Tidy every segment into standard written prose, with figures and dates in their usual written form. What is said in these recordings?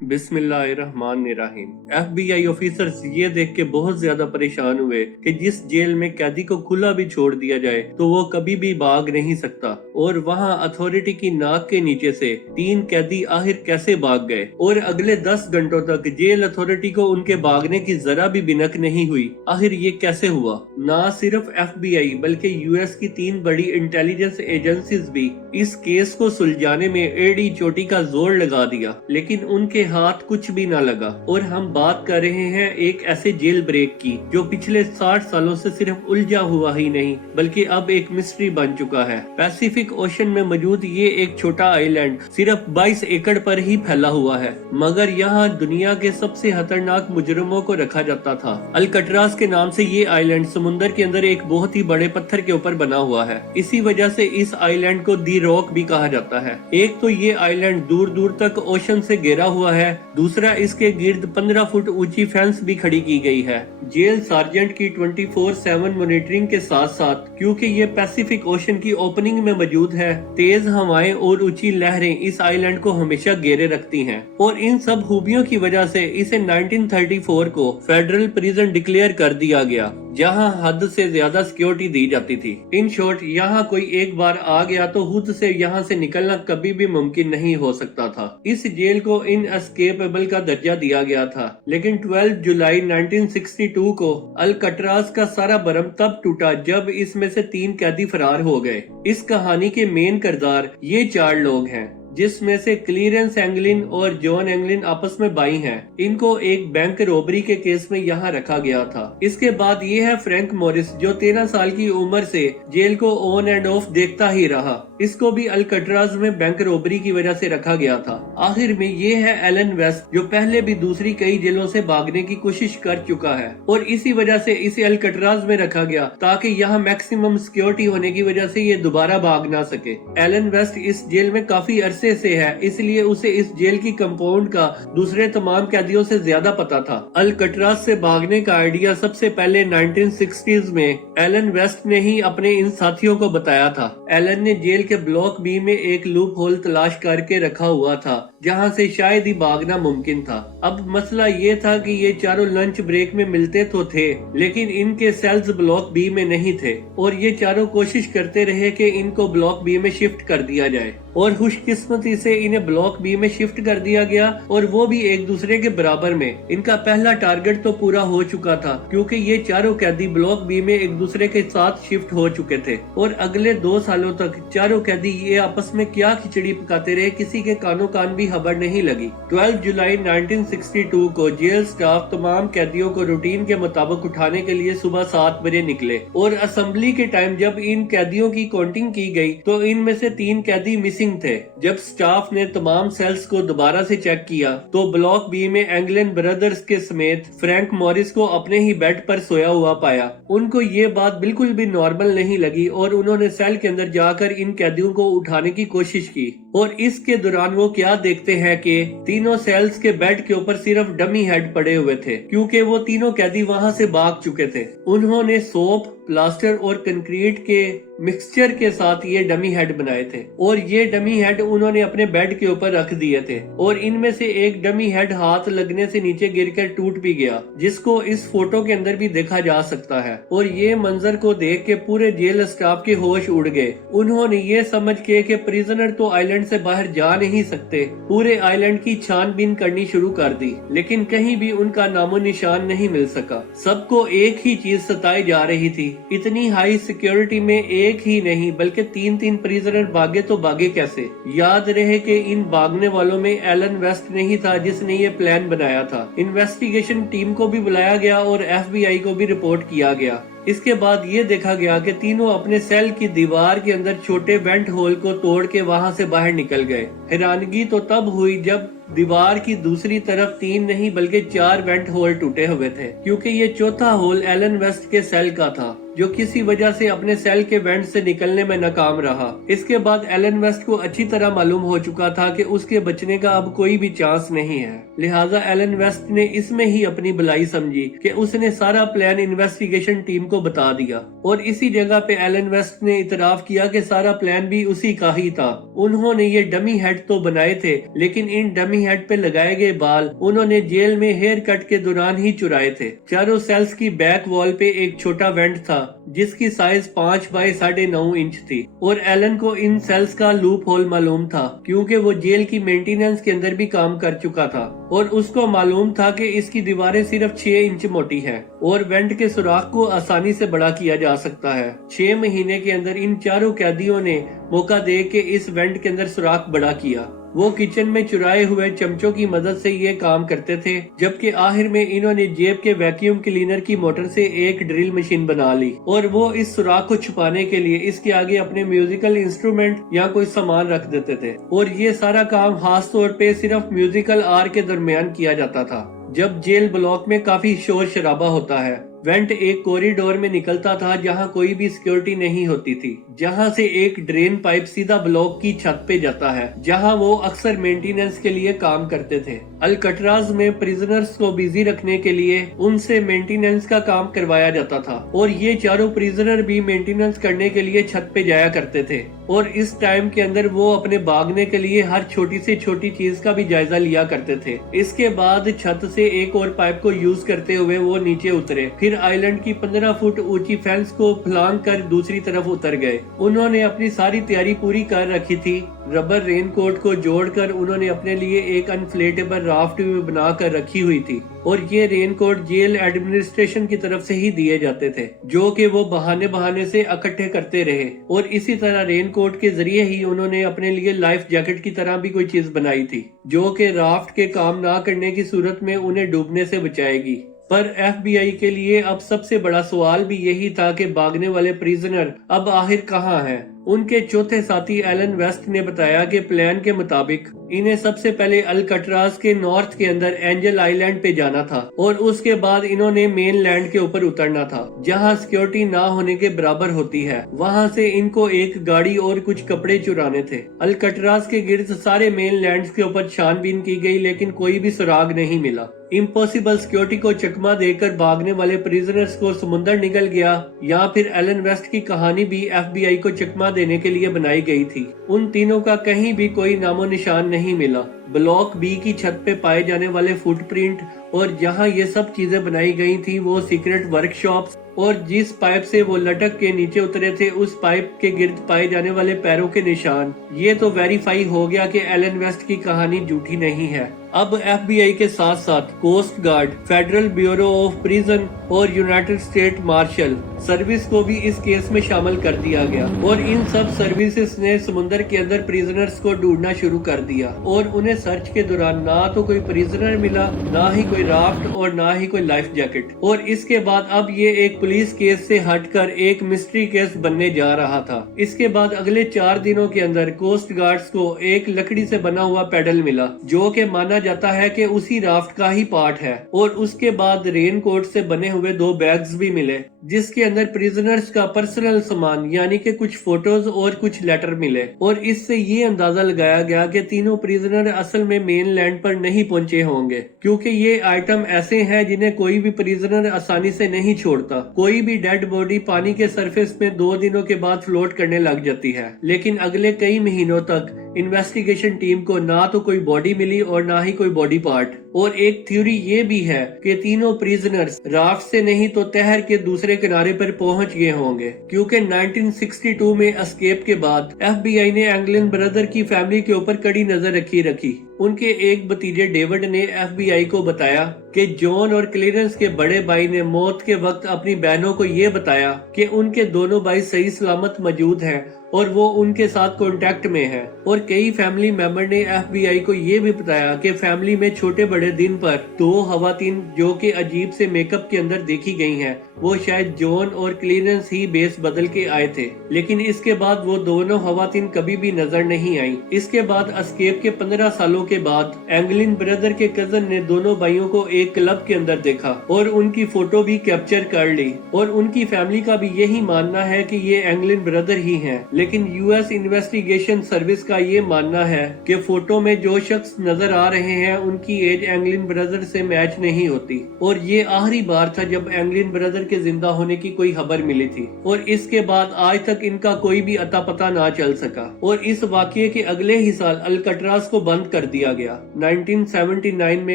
बिस्मिल्लाहिर्रहमानिर्रहीम। FBI officers ये देख के बहुत ज्यादा परेशान हुए कि जिस जेल में कैदी को खुला भी छोड़ दिया जाए तो वो कभी भी भाग नहीं सकता, और वहाँ अथॉरिटी की नाक के नीचे से 3 कैदी आखिर कैसे भाग गए। और अगले 10 घंटों तक जेल अथॉरिटी को उनके भागने की जरा भी बिनक नहीं हुई। आखिर ये कैसे हुआ? ना सिर्फ FBI बल्कि US की 3 बड़ी इंटेलिजेंस एजेंसीज भी इस केस को सुलझाने में एड़ी चोटी का जोर लगा दिया, लेकिन उनके हाथ कुछ भी ना लगा। और हम बात कर रहे हैं एक ऐसे जेल ब्रेक की जो पिछले 60 सालों से सिर्फ उलझा हुआ ही नहीं बल्कि अब एक मिस्ट्री बन चुका है। पैसिफिक ओशन में मौजूद ये एक छोटा आइलैंड सिर्फ 22 एकड़ पर ही फैला हुआ है, मगर यहाँ दुनिया के सबसे खतरनाक मुजरिमों को रखा जाता था। अल्कट्राज के नाम से ये आइलैंड समुद्र के अंदर एक बहुत ही बड़े पत्थर के ऊपर बना हुआ है। इसी वजह से इस आइलैंड को दी रॉक भी कहा जाता है। एक तो ये आइलैंड दूर दूर तक ओशन से घिरा हुआ है, दूसरा इसके गिर्द 15 फुट ऊंची फेंस भी खड़ी की गई है। जेल सार्जेंट की 24/7 मॉनिटरिंग के साथ साथ, क्योंकि ये पैसिफिक ओशन की ओपनिंग में मौजूद है, तेज हवाएं और ऊंची लहरें इस आइलैंड को हमेशा घेरे रखती हैं। और इन सब खूबियों की वजह से इसे 1934 को फेडरल प्रिजन डिक्लेयर कर दिया गया, जहां हद से ज्यादा सिक्योरिटी दी जाती थी। इन शॉर्ट, यहाँ कोई एक बार आ गया तो खुद से यहाँ से निकलना कभी भी मुमकिन नहीं हो सकता था। इस जेल को इनएस्केपेबल का दर्जा दिया गया था, लेकिन 12 जुलाई 1962 को अल्कट्राज का सारा भरम तब टूटा जब इसमें से 3 कैदी फरार हो गए। इस कहानी के मेन किरदार ये 4 लोग हैं, जिसमें से क्लीरेंस एंगलिन और जॉन एंगलिन आपस में भाई हैं। इनको एक बैंक रॉबरी के केस में यहाँ रखा गया था। इसके बाद ये है फ्रैंक मॉरिस, जो 13 साल की उम्र से जेल को ऑन एंड ऑफ देखता ही रहा। इसको भी अल्कट्राज में बैंक रॉबरी की वजह से रखा गया था। आखिर में ये है एलन वेस्ट, जो पहले भी दूसरी कई जेलों से भागने की कोशिश कर चुका है, और इसी वजह से इसे अल्कट्राज में रखा गया ताकि यहाँ मैक्सिमम सिक्योरिटी होने की वजह से ये दोबारा भाग ना सके। एलन वेस्ट इस जेल में काफी से है, इसलिए उसे इस जेल की कंपाउंड का दूसरे तमाम कैदियों से ज्यादा पता था। अल्कट्राज से भागने का आइडिया सबसे पहले 1960s में एलन वेस्ट ने ही अपने इन साथियों को बताया था। एलन ने जेल के ब्लॉक बी में एक लूप होल तलाश करके रखा हुआ था, जहां से शायद ही भागना मुमकिन था। अब मसला ये था कि ये चारों लंच ब्रेक में मिलते तो थे, लेकिन इनके सेल्स ब्लॉक बी में नहीं थे, और ये चारों कोशिश करते रहे कि इनको ब्लॉक बी में शिफ्ट कर दिया जाए, और खुशकिस्मती से इन्हें ब्लॉक बी में शिफ्ट कर दिया गया, और वो भी एक दूसरे के बराबर में। इनका पहला टारगेट तो पूरा हो चुका था, क्योंकि ये चारों कैदी ब्लॉक बी में एक दूसरे के साथ शिफ्ट हो चुके थे, और अगले 2 सालों तक चारों कैदी ये आपस में क्या खिचड़ी पकाते रहे, किसी के कानों कान भी खबर नहीं लगी। 12 जुलाई 1962 को जेल स्टाफ तमाम कैदियों को रूटीन के मुताबिक उठाने के लिए सुबह 7 बजे निकले, और असेंबली के टाइम जब इन कैदियों की काउंटिंग की गई तो इनमें से 3 कैदी मिसिंग थे। जब स्टाफ ने तमाम सेल्स को दोबारा से चेक किया तो ब्लॉक बी में एंगलिन ब्रदर्स के समेत फ्रैंक मॉरिस को अपने ही बेड पर सोया हुआ पाया। उनको ये बात बिल्कुल भी नॉर्मल नहीं लगी, और उन्होंने सेल के अंदर जाकर इन कैदियों को उठाने की कोशिश की, और इसके दौरान वो क्या देखते हैं कि तीनों सेल्स के बेड के ऊपर सिर्फ डमी हेड पड़े हुए थे, क्योंकि वो तीनों कैदी वहां से भाग चुके थे। उन्होंने सोप, प्लास्टर और कंक्रीट के मिक्सचर के साथ ये डमी हेड बनाए थे, और ये डमी हेड उन्होंने अपने बेड के ऊपर रख दिए थे, और इनमें से एक डमी हेड हाथ लगने से नीचे गिरकर टूट भी गया, जिसको इस फोटो के अंदर भी देखा जा सकता है। और ये मंजर को देख के पूरे जेल स्टाफ के होश उड़ गए। उन्होंने ये समझ के कि प्रिजनर तो आइलैंड से बाहर जा नहीं सकते, पूरे आइलैंड की छानबीन करनी शुरू कर दी, लेकिन कहीं भी उनका नामो निशान नहीं मिल सका। सबको एक ही चीज सताई जा रही थी, इतनी हाई सिक्योरिटी में एक ही नहीं बल्कि 3-3 प्रिजनर भागे तो भागे कैसे। याद रहे कि इन भागने वालों में एलन वेस्ट नहीं था जिसने ये प्लान बनाया था। इन्वेस्टिगेशन टीम को भी बुलाया गया और FBI को भी रिपोर्ट किया गया। इसके बाद ये देखा गया कि तीनों अपने सेल की दीवार के अंदर छोटे वेंट होल को तोड़ के वहां से बाहर निकल गए। हैरानगी तो तब हुई जब दीवार की दूसरी तरफ 3 नहीं बल्कि 4 वेंट होल टूटे हुए थे, क्योंकि ये चौथा होल एलन वेस्ट के सेल का था, जो किसी वजह से अपने सेल के वेंट से निकलने में नाकाम रहा। इसके बाद एलन वेस्ट को अच्छी तरह मालूम हो चुका था कि उसके बचने का अब कोई भी चांस नहीं है, लिहाजा एलन वेस्ट ने इसमें ही अपनी भलाई समझी कि उसने सारा प्लान इन्वेस्टिगेशन टीम को बता दिया और इसी जगह पे एलन वेस्ट ने इतराफ किया कि सारा प्लान भी उसी का ही था। उन्होंने ये डमी हेड तो बनाए थे, लेकिन इन डमी हेड पे लगाए गए बाल उन्होंने जेल में हेयर कट के दौरान ही चुराए थे। चारों सेल्स की बैक वॉल पे एक छोटा वेंट था जिसकी साइज 5 बाय 9.5 इंच थी और एलन को इन सेल्स का लूप होल मालूम था क्योंकि वो जेल की मेंटेनेंस के अंदर भी काम कर चुका था और उसको मालूम था कि इसकी दीवारें सिर्फ 6 इंच मोटी है और वेंट के सुराख को आसानी से बड़ा किया जा सकता है। 6 महीने के अंदर इन चारों कैदियों ने मौका दे के इस वेंट के अंदर सुराख बड़ा किया। वो किचन में चुराए हुए चमचों की मदद से ये काम करते थे, जबकि आखिर में इन्होंने जेब के वैक्यूम क्लीनर की मोटर से एक ड्रिल मशीन बना ली और वो इस सुराख को छुपाने के लिए इसके आगे अपने म्यूजिकल इंस्ट्रूमेंट या कोई सामान रख देते थे और ये सारा काम खास तौर पे सिर्फ म्यूजिकल आर के दरमियान किया जाता था जब जेल ब्लॉक में काफी शोर शराबा होता है। वेंट एक कॉरिडोर में निकलता था जहां कोई भी सिक्योरिटी नहीं होती थी, जहां से एक ड्रेन पाइप सीधा ब्लॉक की छत पे जाता है जहां वो अक्सर मेंटेनेंस के लिए काम करते थे। अल्कट्राज में प्रिजनर्स को बिजी रखने के लिए उनसे मेंटेनेंस का काम करवाया जाता था और ये चारों प्रिजनर भी मेंटेनेंस करने के लिए छत पे जाया करते थे और इस टाइम के अंदर वो अपने भागने के लिए हर छोटी से छोटी चीज का भी जायजा लिया करते थे। इसके बाद छत से एक और पाइप को यूज करते हुए वो नीचे उतरे, फिर आइलैंड की 15 फुट ऊंची फेंस को फलांग कर दूसरी तरफ उतर गए। उन्होंने अपनी सारी तैयारी पूरी कर रखी थी। रबर रेनकोट को जोड़कर उन्होंने अपने लिए एक अनफ्लेटेबल राफ्ट भी बना कर रखी हुई थी और ये रेनकोट जेल एडमिनिस्ट्रेशन की तरफ से ही दिए जाते थे, जो कि वो बहाने से इकट्ठे करते रहे और इसी तरह रेनकोट के जरिए ही उन्होंने अपने लिए लाइफ जैकेट की तरह भी कोई चीज बनाई थी, जो कि राफ्ट के काम ना करने की सूरत में उन्हें डूबने से बचाएगी। पर एफबीआई के लिए अब सबसे बड़ा सवाल भी यही था कि भागने वाले प्रिजनर अब आखिर कहाँ हैं। उनके चौथे साथी एलन वेस्ट ने बताया कि प्लान के मुताबिक इन्हें सबसे पहले अल्कट्राज के नॉर्थ के अंदर एंजल आइलैंड पे जाना था और उसके बाद इन्होंने मेन लैंड के ऊपर उतरना था जहां सिक्योरिटी ना होने के बराबर होती है। वहां से इनको एक गाड़ी और कुछ कपड़े चुराने थे। अल्कट्राज के गिर्द सारे मेन लैंड के ऊपर छानबीन की गई, लेकिन कोई भी सुराग नहीं मिला। इम्पॉसिबल सिक्योरिटी को चकमा देकर भागने वाले प्रिजनर्स को समुंदर निकल गया, या फिर एलन वेस्ट की कहानी भी एफबीआई को चकमा देने के लिए बनाई गई थी। उन तीनों का कहीं भी कोई नामो निशान नहीं मिला। ब्लॉक बी की छत पे पाए जाने वाले फुटप्रिंट और जहां ये सब चीजें बनाई गई थी वो सीक्रेट वर्कशॉप्स और जिस पाइप से वो लटक के नीचे उतरे थे उस पाइप के गिर्द पाए जाने वाले पैरों के निशान, ये तो वेरीफाई हो गया कि एलन वेस्ट की कहानी झूठी नहीं है। अब एफबीआई के साथ साथ coast guard, federal bureau of prison और यूनाइटेड स्टेट मार्शल सर्विस को भी इस केस में शामिल कर दिया गया और इन सब सर्विसेज ने समुद्र के अंदर प्रिजनर्स को ढूंढना शुरू कर दिया और उन्हें सर्च के दौरान ना तो कोई प्रिजनर मिला, ना ही कोई राफ्ट और ना ही कोई लाइफ जैकेट। और इसके बाद अब ये एक पुलिस केस से हटकर एक मिस्ट्री केस बनने जा रहा था। इसके बाद अगले 4 दिनों के अंदर कोस्ट गार्ड्स को एक लकड़ी से बना हुआ पैडल मिला, जो कि माना जाता है कि उसी राफ्ट का ही पार्ट है। और उसके बाद रेनकोट से बने हुए 2 बैग्स भी मिले, जिसके अंदर प्रिजनर्स का पर्सनल सामान यानी कि कुछ फोटोज और कुछ लेटर मिले। और इससे ये अंदाजा लगाया गया कि तीनों प्रिजनर असल में मेन लैंड पर नहीं पहुंचे होंगे, क्योंकि ये आइटम ऐसे हैं जिन्हें कोई भी प्रिजनर आसानी से नहीं छोड़ता। कोई भी डेड बॉडी पानी के सरफेस में 2 दिनों के बाद फ्लोट करने लग जाती है, लेकिन अगले कई महीनों तक इन्वेस्टिगेशन टीम को ना तो कोई बॉडी मिली और ना ही कोई बॉडी पार्ट। और एक थ्योरी ये भी है कि तीनों प्रिजनर्स राफ्ट से नहीं तो तहर के दूसरे किनारे पर पहुंच गए होंगे, क्योंकि 1962 में एस्केप के बाद एफबीआई ने एंगलिन ब्रदर की फैमिली के ऊपर कड़ी नजर रखी। उनके एक भतीजे डेविड ने एफबीआई को बताया कि जॉन और क्लियरेंस के बड़े भाई ने मौत के वक्त अपनी बहनों को ये बताया कि उनके दोनों भाई सही सलामत मौजूद हैं और वो उनके साथ कांटेक्ट में है। और कई फैमिली मेंबर ने एफबीआई को ये भी बताया कि फैमिली में छोटे बड़े दिन पर 2 खवातीन जो कि अजीब से मेकअप के अंदर देखी गई हैं, वो शायद जॉन और क्लियरेंस ही बेस बदल के आए थे, लेकिन इसके बाद वो दोनों खवातीन कभी भी नजर नहीं आई। इसके बाद एस्केप के 15 सालों के बाद एंगलिन ब्रदर के कजन ने दोनों भाइयों को एक क्लब के अंदर देखा और उनकी फोटो भी कैप्चर कर ली और उनकी फैमिली का भी यही मानना है कि ये एंगलिन ब्रदर ही हैं। लेकिन यूएस इन्वेस्टिगेशन सर्विस का ये मानना है कि फोटो में जो शख्स नजर आ रहे हैं उनकी एज एंगलिन ब्रदर से मैच नहीं होती और ये आखिरी बार था जब एंगलिन ब्रदर के जिंदा होने की कोई खबर मिली थी और इसके बाद आज तक इनका कोई भी अता पता ना चल सका और इस वाकये के अगले ही साल अल्कट्राज को बंद कर दिया गया। 1979 में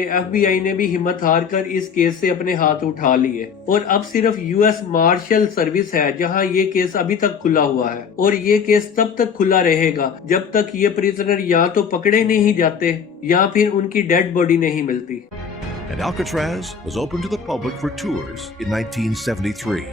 एफबीआई ने भी हिम्मत हार कर इस केस से अपने हाथ उठा लिए और अब सिर्फ यूएस मार्शल सर्विस है जहां ये केस अभी तक खुला हुआ है और ये केस तब तक खुला रहेगा जब तक ये प्रिजनर या तो पकड़े नहीं जाते या फिर उनकी डेड बॉडी नहीं मिलती। And Alcatraz was opened to the public for tours in 1973.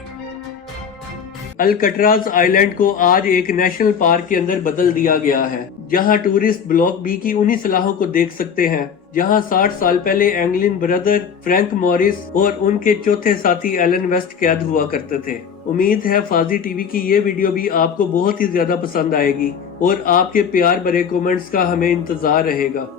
अल्कट्राज island को आज एक नेशनल पार्क के अंदर बदल दिया गया है जहां टूरिस्ट ब्लॉक बी की उन्हीं सलाहों को देख सकते हैं जहां 60 साल पहले एंगलिन ब्रदर, फ्रैंक मॉरिस और उनके चौथे साथी एलन वेस्ट कैद हुआ करते थे। उम्मीद है फाजी टीवी की ये वीडियो भी आपको बहुत ही ज्यादा पसंद आएगी और आपके प्यार भरे कमेंट्स का हमें इंतजार रहेगा।